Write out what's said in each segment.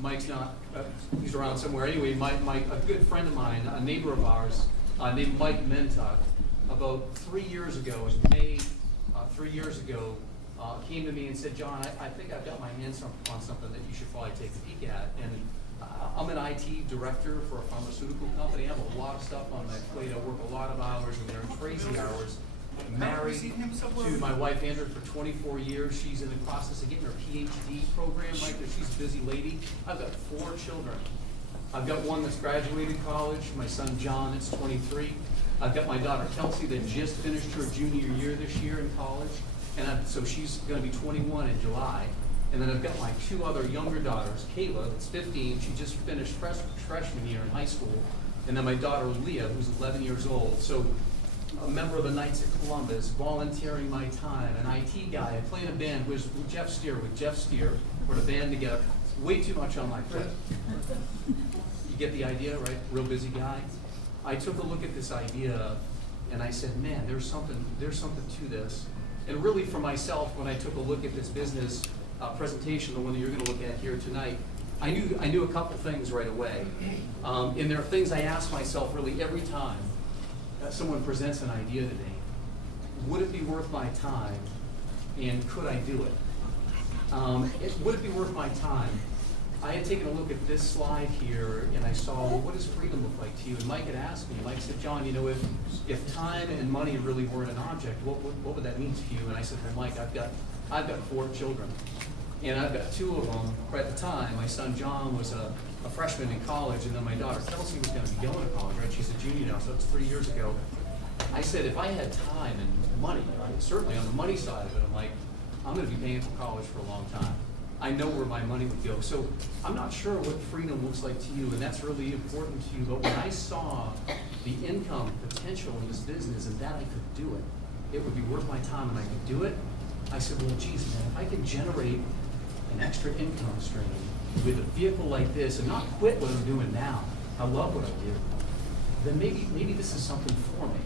Mike's not, he's around somewhere. Anyway, a good friend of mine, a neighbor of ours, named Mike Mentuck, about 3 years ago, in May, 3 years ago, came to me and said, John, I think I've got my hands on something that you should probably take a peek at. And I'm an IT director for a pharmaceutical company. I have a lot of stuff on my plate. I work a lot of hours, and they're crazy hours. Married to my wife Andrew for 24 years. She's in the process of getting her PhD program right there. She's a busy lady. I've got 4 children. I've got one that's graduated college, my son John, that's 23. I've got my daughter Kelsey that just finished her junior year this year in college. And so she's going to be 21 in July. And then I've got my 2 other younger daughters, Kayla, that's 15. She just finished freshman year in high school. And then my daughter Leah, who's 11 years old. So a member of the Knights of Columbus, volunteering my time, an IT guy. I play in a band with Jeff Steer. We're in a band together. Way too much on my plate. You get the idea, right? Real busy guy. I took a look at this idea and I said, man, there's something to this. And really for myself, when I took a look at this business presentation, the one that you're going to look at here tonight, I knew a couple things right away. And there are things I ask myself really every time someone presents an idea to me. Would it be worth my time, and could I do it? Would it be worth my time? I had taken a look at this slide here, and I saw, well, what does freedom look like to you? And Mike had asked me, Mike said, John, you know, if time and money really weren't an object, what would that mean to you? And I said, well, Mike, I've got 4 children, and I've got 2 of them. Right at the time, my son John was a freshman in college, and then my daughter Kelsey was going to be going to college, right? She's a junior now, so that's 3 years ago. I said, if I had time and money, right, certainly on the money side of it, I'm like, I'm going to be paying for college for a long time. I know where my money would go. So I'm not sure what freedom looks like to you, and that's really important to you. But when I saw the income potential in this business and that I could do it, it would be worth my time and I could do it, I said, well, geez, man, if I can generate an extra income stream with a vehicle like this and not quit what I'm doing now, I love what I do, then maybe this is something for me.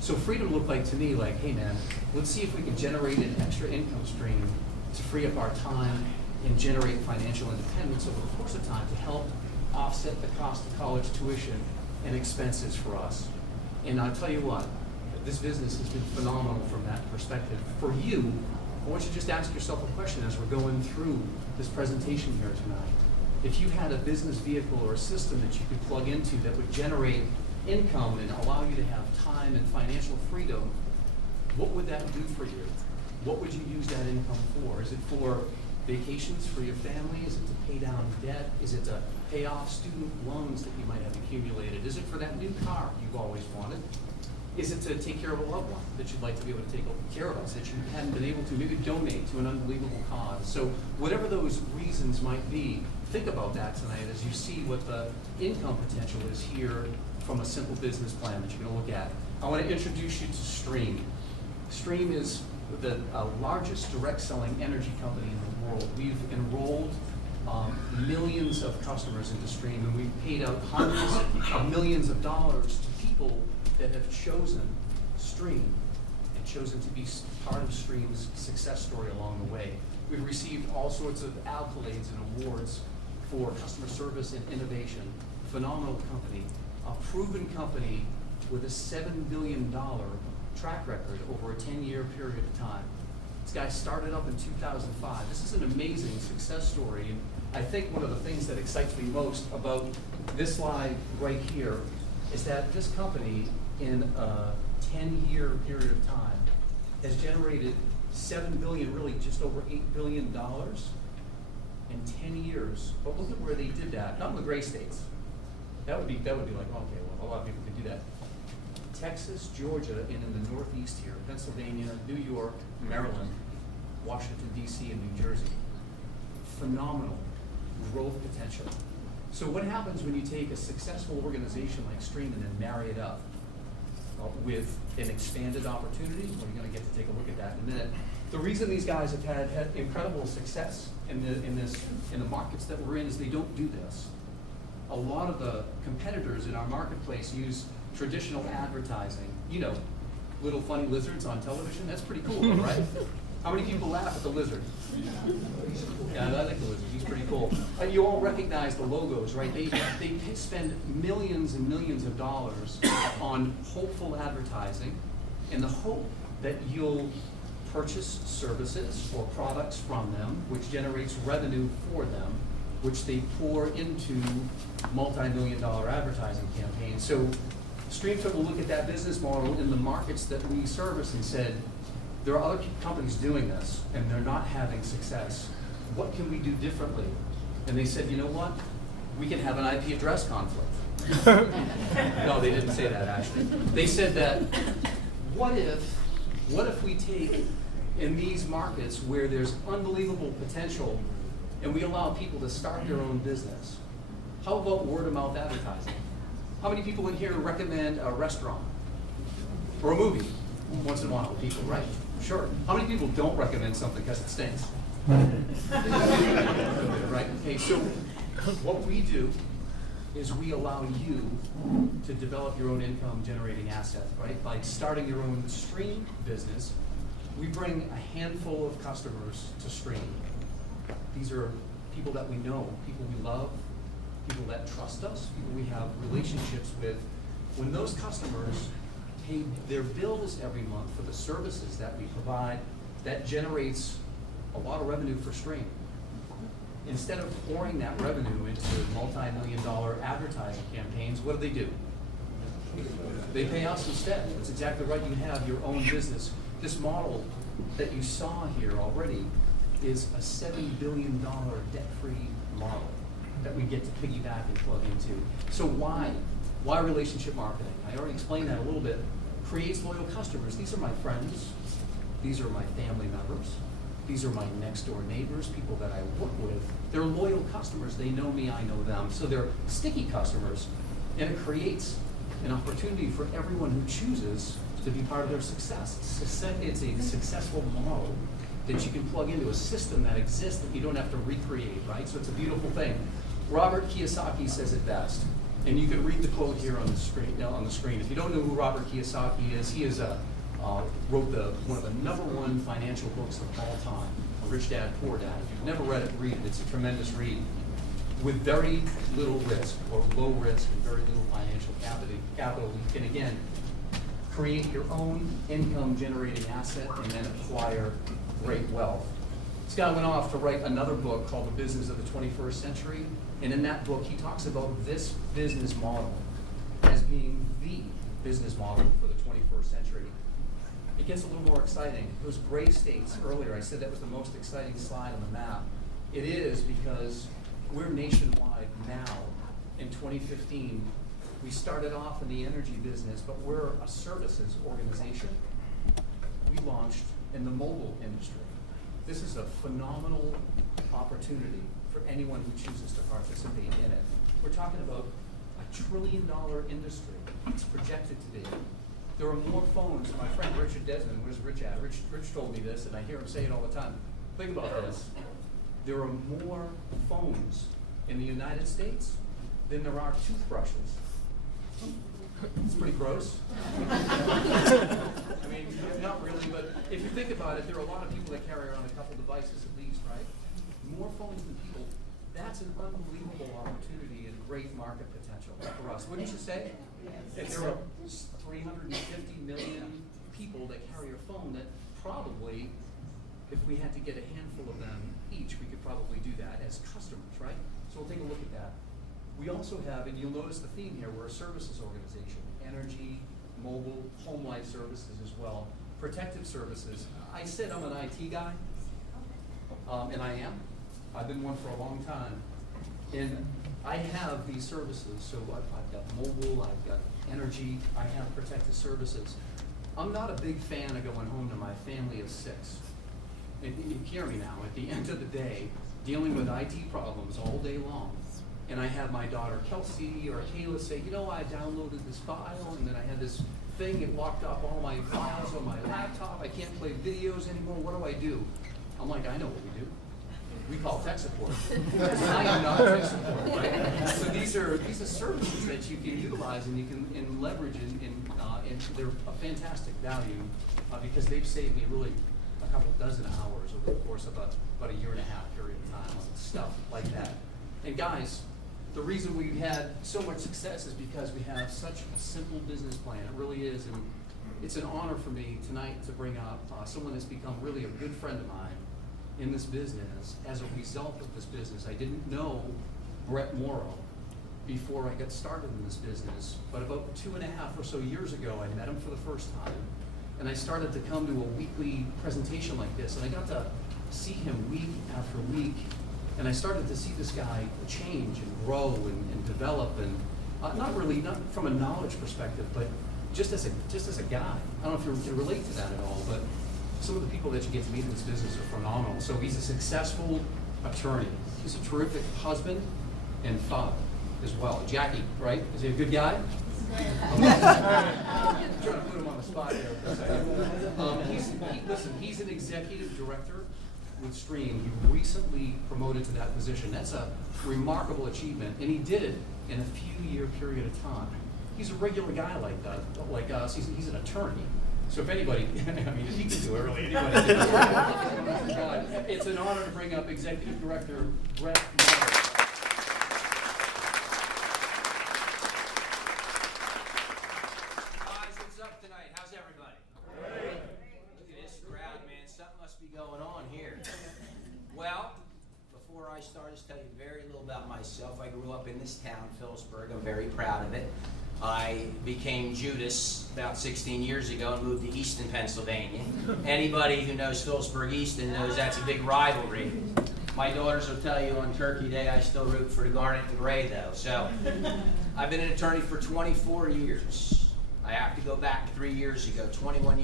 So freedom looked like to me like, hey man, let's see if we can generate an extra income stream to free up our time and generate financial independence over the course of time to help offset the cost of college tuition and expenses for us. And I'll tell you what, this business has been phenomenal from that perspective. For you, I want you to just ask yourself a question as we're going through this presentation here tonight. If you had a business vehicle or a system that you could plug into that would generate income and allow you to have time and financial freedom, what would that do for you? What would you use that income for? Is it for vacations for your family? Is it to pay down debt? Is it to pay off student loans that you might have accumulated? Is it for that new car you've always wanted? Is it to take care of a loved one that you'd like to be able to take care of us, that you hadn't been able to, maybe donate to an unbelievable cause? So whatever those reasons might be, think about that tonight as you see what the income potential is here from a simple business plan that you're going to look at. I want to introduce you to Stream. Stream is the largest direct selling energy company in the world. We've enrolled millions of customers into Stream, and we've paid out hundreds of millions of dollars to people that have chosen Stream and chosen to be part of Stream's success story along the way. We've received all sorts of accolades and awards for customer service and innovation. Phenomenal company, a proven company with a $7 billion track record over a 10-year period of time. This guy started up in 2005. This is an amazing success story, and I think one of the things that excites me most about this slide right here is that this company, in a 10-year period of time, has generated $7 billion, really just over $8 billion in 10 years. But look at where they did that. Not in the gray states. That would be like, okay, well, a lot of people could do that. Texas, Georgia, and in the Northeast here, Pennsylvania, New York, Maryland, Washington, D.C., and New Jersey. Phenomenal growth potential. So what happens when you take a successful organization like Stream and then marry it up with an expanded opportunity? Well, you're going to get to take a look at that in a minute. The reason these guys have had incredible success in the markets that we're in is they don't do this. A lot of the competitors in our marketplace use traditional advertising. You know, little funny lizards on television. That's pretty cool, right? How many people laugh at the lizard? Yeah, I like the lizard. He's It's pretty cool. You all recognize the logos, right? They spend millions and millions of dollars on hopeful advertising in the hope that you'll purchase services or products from them, which generates revenue for them, which they pour into multi-million-dollar advertising campaigns. So Stream took a look at that business model in the markets that we service and said, there are other companies doing this and they're not having success. What can we do differently? And they said, you know what? We can have an IP address conflict. No, they didn't say that actually. They said that, what if we take in these markets where there's unbelievable potential and we allow people to start their own business? How about word of mouth advertising? How many people in here recommend a restaurant or a movie? Once in a while, people, right? Sure. How many people don't recommend something because it stinks? Right? Okay, so what we do is we allow you to develop your own income generating asset, right? By starting your own Stream business, we bring a handful of customers to Stream. These are people that we know, people we love, people that trust us, people we have relationships with. When those customers pay their bills every month for the services that we provide, that generates a lot of revenue for Stream. Instead of pouring that revenue into multi-million-dollar advertising campaigns, what do? They pay us instead. That's exactly right. You have your own business. This model that you saw here already is a $7 billion debt-free model that we get to piggyback and plug into. So why? Why relationship marketing? I already explained that a little bit. Creates loyal customers. These are my friends. These are my family members. These are my next door neighbors, people that I work with. They're loyal customers. They know me, I know them. So they're sticky customers. And it creates an opportunity for everyone who chooses to be part of their success. It's a successful model that you can plug into a system that exists that you don't have to recreate, right? So it's a beautiful thing. Robert Kiyosaki says it best. And you can read the quote here on the screen. If you don't know who Robert Kiyosaki is, he is wrote one of the #1 financial books of all time, Rich Dad, Poor Dad. If you've never read it, read it. It's a tremendous read. With very little risk, or low risk, and very little financial capital, you can again create your own income-generating asset and then acquire great wealth. This guy went off to write another book called The Business of the 21st Century, and in that book he talks about this business model as being the business model for the 21st century. It gets a little more exciting. Those gray states earlier, I said that was the most exciting slide on the map. It is because we're nationwide now. In 2015, we started off in the energy business, but we're a services organization. We launched in the mobile industry. This is a phenomenal opportunity for anyone who chooses to participate in it. We're talking about a $1 trillion industry. It's projected to be. There are more phones. My friend Richard Desmond, where's Rich at? Rich told me this, and I hear him say it all the time. Think about this. There are more phones in the United States than there are toothbrushes. It's pretty gross. I mean, not really, but if you think about it, there are a lot of people that carry around a couple devices at least, right? More phones than people. That's an unbelievable opportunity and great market potential for us. Wouldn't you say? If there are 350 million people that carry a phone, that probably, if we had to get a handful of them each, we could probably do that as customers, right? So we'll take a look at that. We also have, and you'll notice the theme here, we're a services organization. Energy, mobile, home life services as well. Protective services. I said I'm an IT guy, and I am. I've been one for a long time. And I have these services, so I've got mobile, I've got energy, I have protective services. I'm not a big fan of going home to my family of 6. And you hear me now, at the end of the day, dealing with IT problems all day long, and I have my daughter Kelsey or Kayla say, you know, I downloaded this file, and then I had this thing, it locked up all my files on my laptop, I can't play videos anymore, what do? I'm like, I know what we do. We call tech support. I am not tech support, right? So these are services that you can utilize and you can leverage, and they're a fantastic value because they've saved me really a couple dozen hours over the course of about a 1.5 year period of time on stuff like that. And guys, the reason we've had so much success is because we have such a simple business plan. It really is, and it's an honor for me tonight to bring up someone that's become really a good friend of mine in this business as a result of this business. I didn't know Brett Morrow before I got started in this business, but about 2.5 or so years ago, I met him for the first time, and I started to come to a weekly presentation like this, and I got to see him week after week, and I started to see this guy change and grow and develop, and not from a knowledge perspective, but just as a guy. I don't know if you can relate to that at all, but some of the people that you get to meet in this business are phenomenal. So he's a successful attorney. He's a terrific husband and father as well. Jackie, right? Is he a good guy? I'm trying to put him on the spot there for a second. Listen, he's an executive director with Stream. He recently promoted to that position. That's a remarkable achievement, and he did it in a few-year period of time. He's a regular guy like us. He's an attorney. So if anybody, I mean, if he can do it, really anybody can do it. It's an honor to bring up Executive Director Brett Morrow. Guys, what's up tonight? How's everybody? Great. Look at this crowd, man. Something must be going on here. Well, before I start, just tell you very little about myself. I grew up in this town, Phillipsburg. I'm very proud of it. I became Judas about 16 years ago and moved to Easton, Pennsylvania. Anybody who knows Phillipsburg-Easton knows that's a big rivalry. My daughters will tell you on Turkey Day I still root for the Garnet and Gray, though. So I've been an attorney for 24 years. I have to go back 3 years ago, 3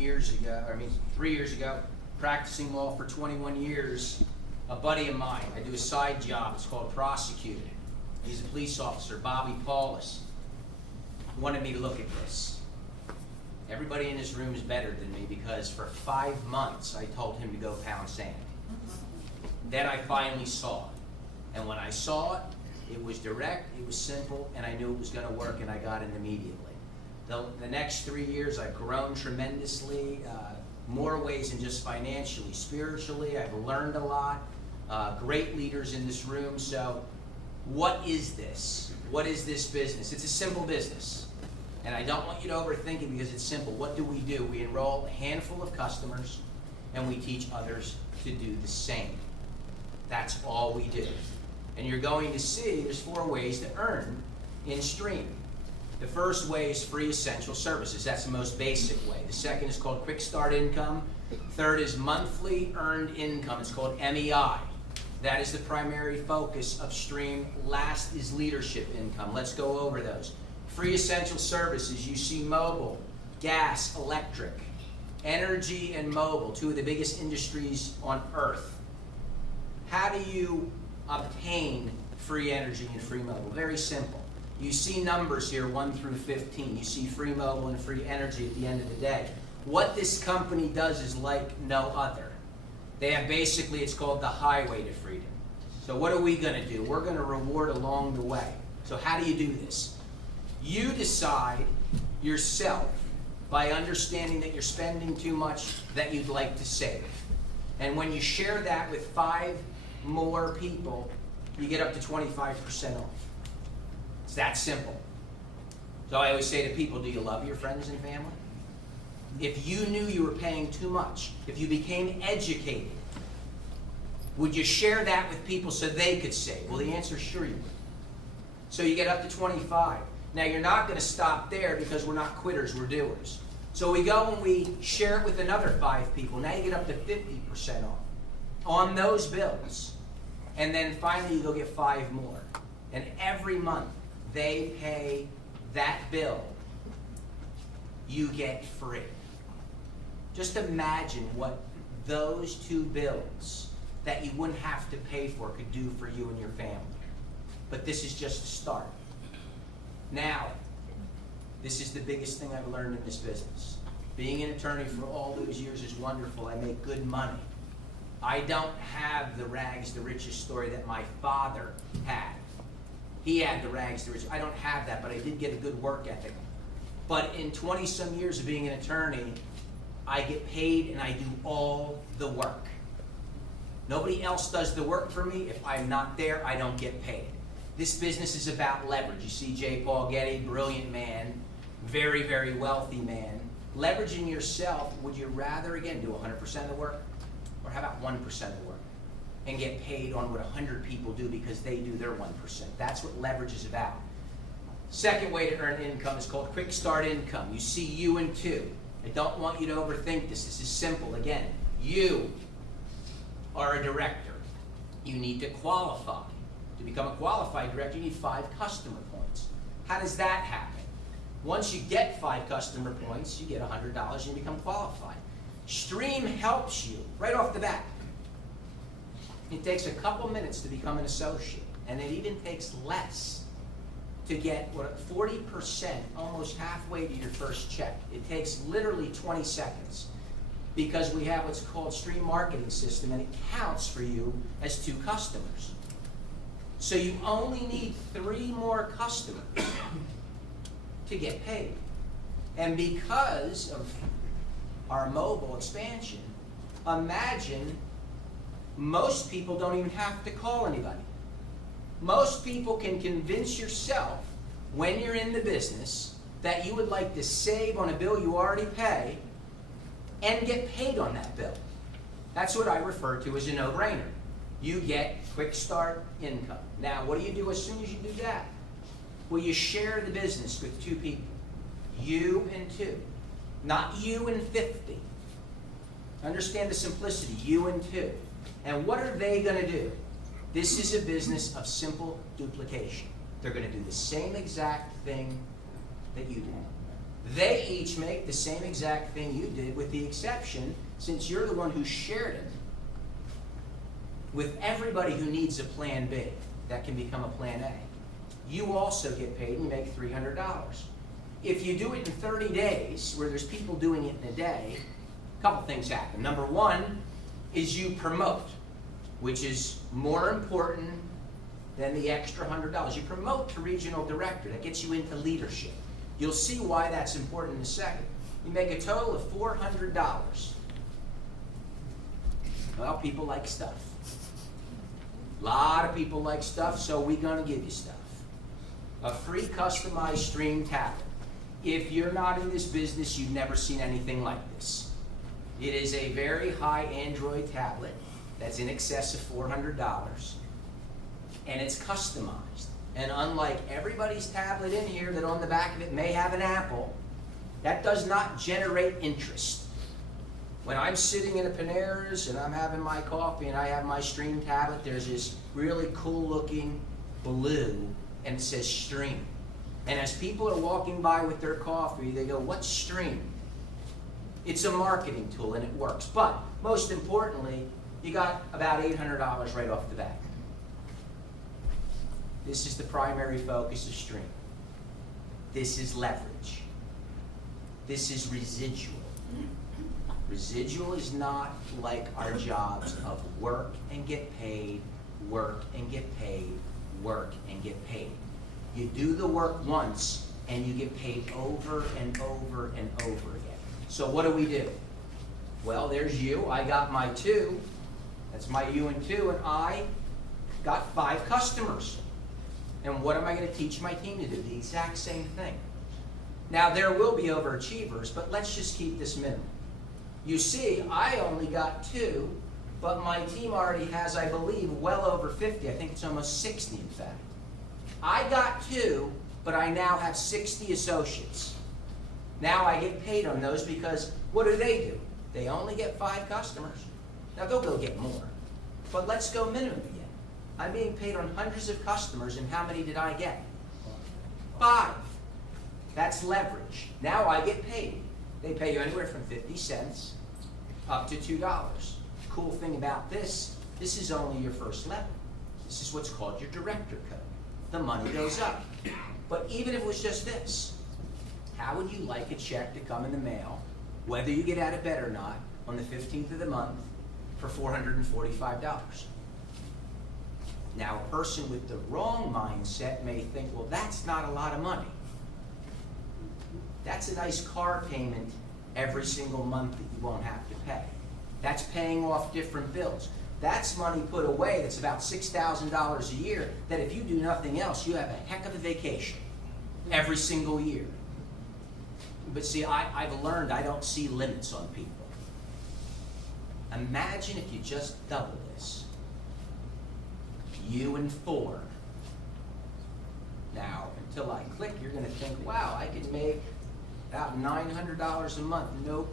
years ago, practicing law for 21 years. A buddy of mine, I do a side job, it's called prosecuting. He's a police officer, Bobby Paulus, wanted me to look at this. Everybody in this room is better than me because for 5 months I told him to go pound sand. Then I finally saw it. And when I saw it, it was direct, it was simple, and I knew it was going to work, and I got in immediately. The next 3 years I've grown tremendously, more ways than just financially, spiritually. I've learned a lot. Great leaders in this room. So what is this? What is this business? It's a simple business. And I don't want you to overthink it because it's simple. What do? We enroll a handful of customers and we teach others to do the same. That's all we do. And you're going to see there's 4 ways to earn in Stream. The first way is free essential services. That's the most basic way. The second is called quick start income. Third is monthly earned income. It's called MEI. That is the primary focus of Stream. Last is leadership income. Let's go over those. Free essential services. You see mobile, gas, electric, energy, and mobile, 2 of the biggest industries on earth. How do you obtain free energy and free mobile? Very simple. You see numbers here, 1 through 15. You see free mobile and free energy at the end of the day. What this company does is like no other. They have basically, it's called the highway to freedom. So what are we going to do? We're going to reward along the way. So how do you do this? You decide yourself by understanding that you're spending too much that you'd like to save. And when you share that with 5 more people, you get up to 25% off. It's that simple. So I always say to people, do you love your friends and family? If you knew you were paying too much, if you became educated, would you share that with people so they could save? Well, the answer is sure you would. So you get up to 25. Now you're not going to stop there because we're not quitters, we're doers. So we go and we share it with another 5 people. Now you get up to 50% off on those bills. And then finally you go get 5 more. And every month they pay that bill, you get free. Just imagine what those 2 bills that you wouldn't have to pay for could do for you and your family. But this is just a start. Now, this is the biggest thing I've learned in this business. Being an attorney for all those years is wonderful. I make good money. I don't have the rags to riches story that my father had. He had the rags to riches. I don't have that, but I did get a good work ethic. But in 20-some years of being an attorney, I get paid and I do all the work. Nobody else does the work for me. If I'm not there, I don't get paid. This business is about leverage. You see J. Paul Getty, brilliant man, very, very wealthy man. Leveraging yourself, would you rather, again, do 100% of the work? Or how about 1% of the work? And get paid on what 100 people do because they do their 1%. That's what leverage is about. Second way to earn income is called quick start income. You see you and two. I don't want you to overthink this. This is simple. Again, you are a director. You need to qualify. To become a qualified director, you need 5 customer points. How does that happen? Once you get 5 customer points, you get $100 and you become qualified. Stream helps you right off the bat. It takes a couple minutes to become an associate, and it even takes less to get 40%, almost halfway to your first check. It takes literally 20 seconds because we have what's called stream marketing system, and it counts for you as 2 customers. So you only need 3 more customers to get paid. And because of our mobile expansion, imagine most people don't even have to call anybody. Most people can convince yourself when you're in the business that you would like to save on a bill you already pay and get paid on that bill. That's what I refer to as a no-brainer. You get quick start income. Now, what do you do as soon as you do that? Well, you share the business with 2 people. You and 2. Not you and 50. Understand the simplicity, you and 2. And what are they going to do? This is a business of simple duplication. They're going to do the same exact thing that you did. They each make the same exact thing you did, with the exception, since you're the one who shared it, with everybody who needs a plan B that can become a plan A. You also get paid and you make $300. If you do it in 30 days, where there's people doing it in a day, a couple things happen. Number one is you promote, which is more important than the extra $100. You promote to regional director. That gets you into leadership. You'll see why that's important in a second. You make a total of $400. Well, people like stuff. A lot of people like stuff, so we're going to give you stuff. A free customized stream tablet. If you're not in this business, you've never seen anything like this. It is a very high Android tablet that's in excess of $400, and it's customized. And unlike everybody's tablet in here that on the back of it may have an Apple, that does not generate interest. When I'm sitting in a Panera's and I'm having my coffee and I have my stream tablet, there's this really cool looking blue and it says stream. And as people are walking by with their coffee, they go, what's stream? It's a marketing tool and it works. But most importantly, you got about $800 right off the bat. This is the primary focus of stream. This is leverage. This is residual. Residual is not like our jobs of work and get paid, work and get paid, work and get paid. You do the work once and you get paid over and over and over again. So what do? Well, there's you. I got my 2. That's my you and 2, and I got 5 customers. And what am I going to teach my team to do? The exact same thing. Now, there will be overachievers, but let's just keep this minimal. You see, I only got 2, but my team already has, I believe, well over 50. I think it's almost 60, in fact. I got 2, but I now have 60 associates. Now I get paid on those because what do? They only get 5 customers. Now they'll go get more. But let's go minimum again. I'm being paid on hundreds of customers, and how many did I get? 5. That's leverage. Now I get paid. They pay you anywhere from 50 cents up to $2. Cool thing about this is only your first level. This is what's called your director code. The money goes up. But even if it was just this, how would you like a check to come in the mail, whether you get out of bed or not, on the 15th of the month for $445? Now, a person with the wrong mindset may think, well, that's not a lot of money. That's a nice car payment every single month that you won't have to pay. That's paying off different bills. That's money put away that's about $6,000 a year that if you do nothing else, you have a heck of a vacation every single year. But see, I've learned I don't see limits on people. Imagine if you just double this. You and 4. Now, until I click, you're going to think, wow, I could make about $900 a month. Nope.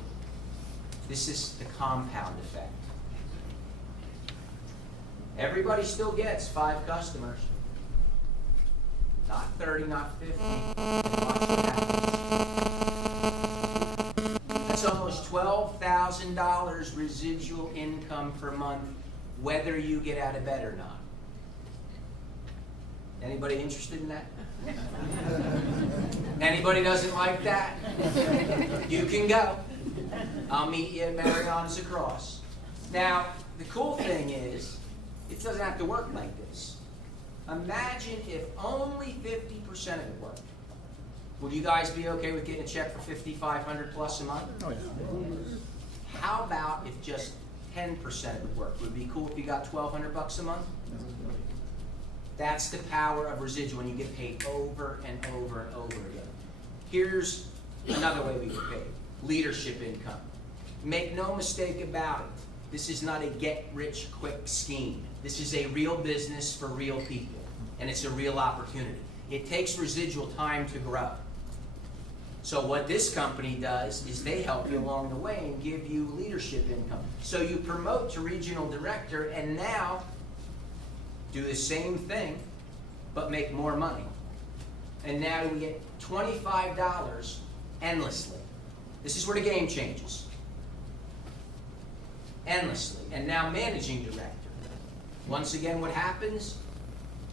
This is the compound effect. Everybody still gets 5 customers. Not 30, not 50. And watch what happens. That's almost $12,000 residual income per month, whether you get out of bed or not. Anybody interested in that? Anybody doesn't like that? You can go. I'll meet you at Marianna's across. Now, the cool thing is, it doesn't have to work like this. Imagine if only 50% of it worked. Would you guys be okay with getting a check for $5,500 plus a month? Oh, yeah. How about if just 10% of it worked? Would it be cool if you got $1,200 a month? That's the power of residual, and you get paid over and over and over again. Here's another way we get paid. Leadership income. Make no mistake about it. This is not a get-rich-quick scheme. This is a real business for real people, and it's a real opportunity. It takes residual time to grow. So what this company does is they help you along the way and give you leadership income. So you promote to regional director, and now do the same thing, but make more money. And now we get $25 endlessly. This is where the game changes. Endlessly. And now managing director. Once again, what happens?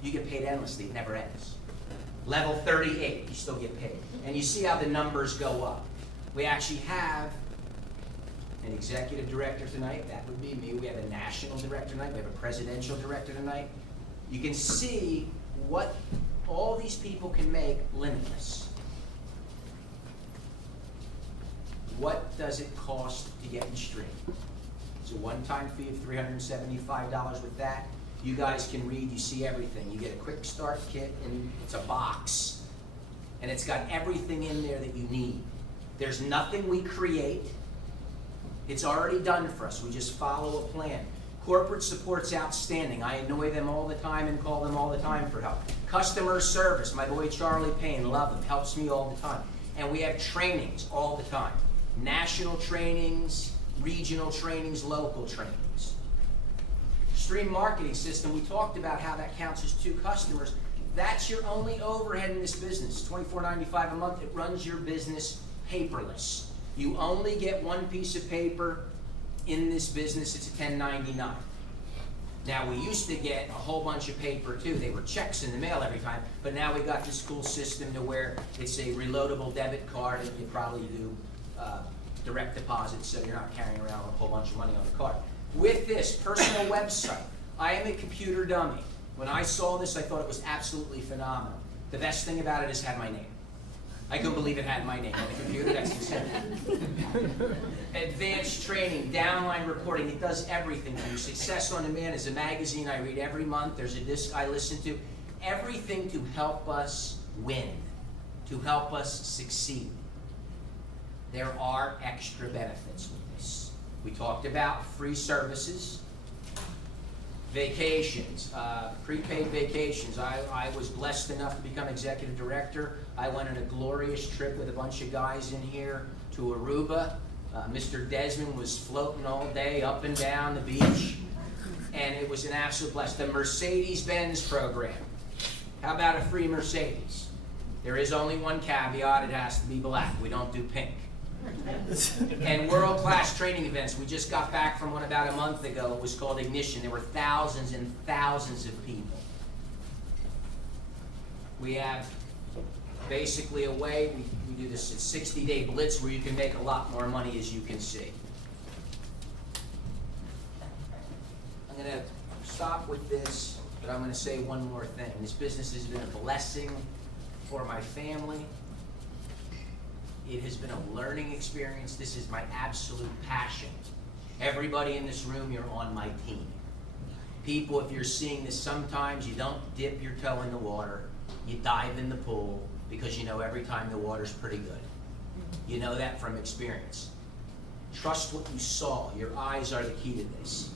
You get paid endlessly. It never ends. Level 38, you still get paid. And you see how the numbers go up. We actually have an executive director tonight. That would be me. We have a national director tonight. We have a presidential director tonight. You can see what all these people can make limitless. What does it cost to get in stream? It's a one-time fee of $375 with that. You guys can read, you see everything. You get a quick start kit, and it's a box. And it's got everything in there that you need. There's nothing we create. It's already done for us. We just follow a plan. Corporate support's outstanding. I annoy them all the time and call them all the time for help. Customer service, my boy Charlie Payne, love him, helps me all the time. And we have trainings all the time. National trainings, regional trainings, local trainings. Stream marketing system, we talked about how that counts as 2 customers. That's your only overhead in this business. $24.95 a month. It runs your business paperless. You only get 1 piece of paper in this business. It's a 1099. Now, we used to get a whole bunch of paper too. They were checks in the mail every time, but now we got this cool system to where it's a reloadable debit card, and you probably do direct deposit, so you're not carrying around a whole bunch of money on the card. With this personal website, I am a computer dummy. When I saw this, I thought it was absolutely phenomenal. The best thing about it is it had my name. I couldn't believe it had my name on the computer. That's insane. Advanced training, downline reporting, it does everything for you. Success on Demand is a magazine I read every month. There's a disc I listen to. Everything to help us win, to help us succeed. There are extra benefits with this. We talked about free services, vacations, prepaid vacations. I was blessed enough to become executive director. I went on a glorious trip with a bunch of guys in here to Aruba. Mr. Desmond was floating all day up and down the beach, and it was an absolute blessing. The Mercedes-Benz program. How about a free Mercedes? There is only one caveat. It has to be black. We don't do pink. And world-class training events. We just got back from one about a month ago. It was called Ignition. There were thousands and thousands of people. We have basically a way, we do this 60-day blitz where you can make a lot more money, as you can see. I'm going to stop with this, but I'm going to say one more thing. This business has been a blessing for my family. It has been a learning experience. This is my absolute passion. Everybody in this room, you're on my team. People, if you're seeing this, sometimes you don't dip your toe in the water. You dive in the pool because you know every time the water's pretty good. You know that from experience. Trust what you saw. Your eyes are the key to this.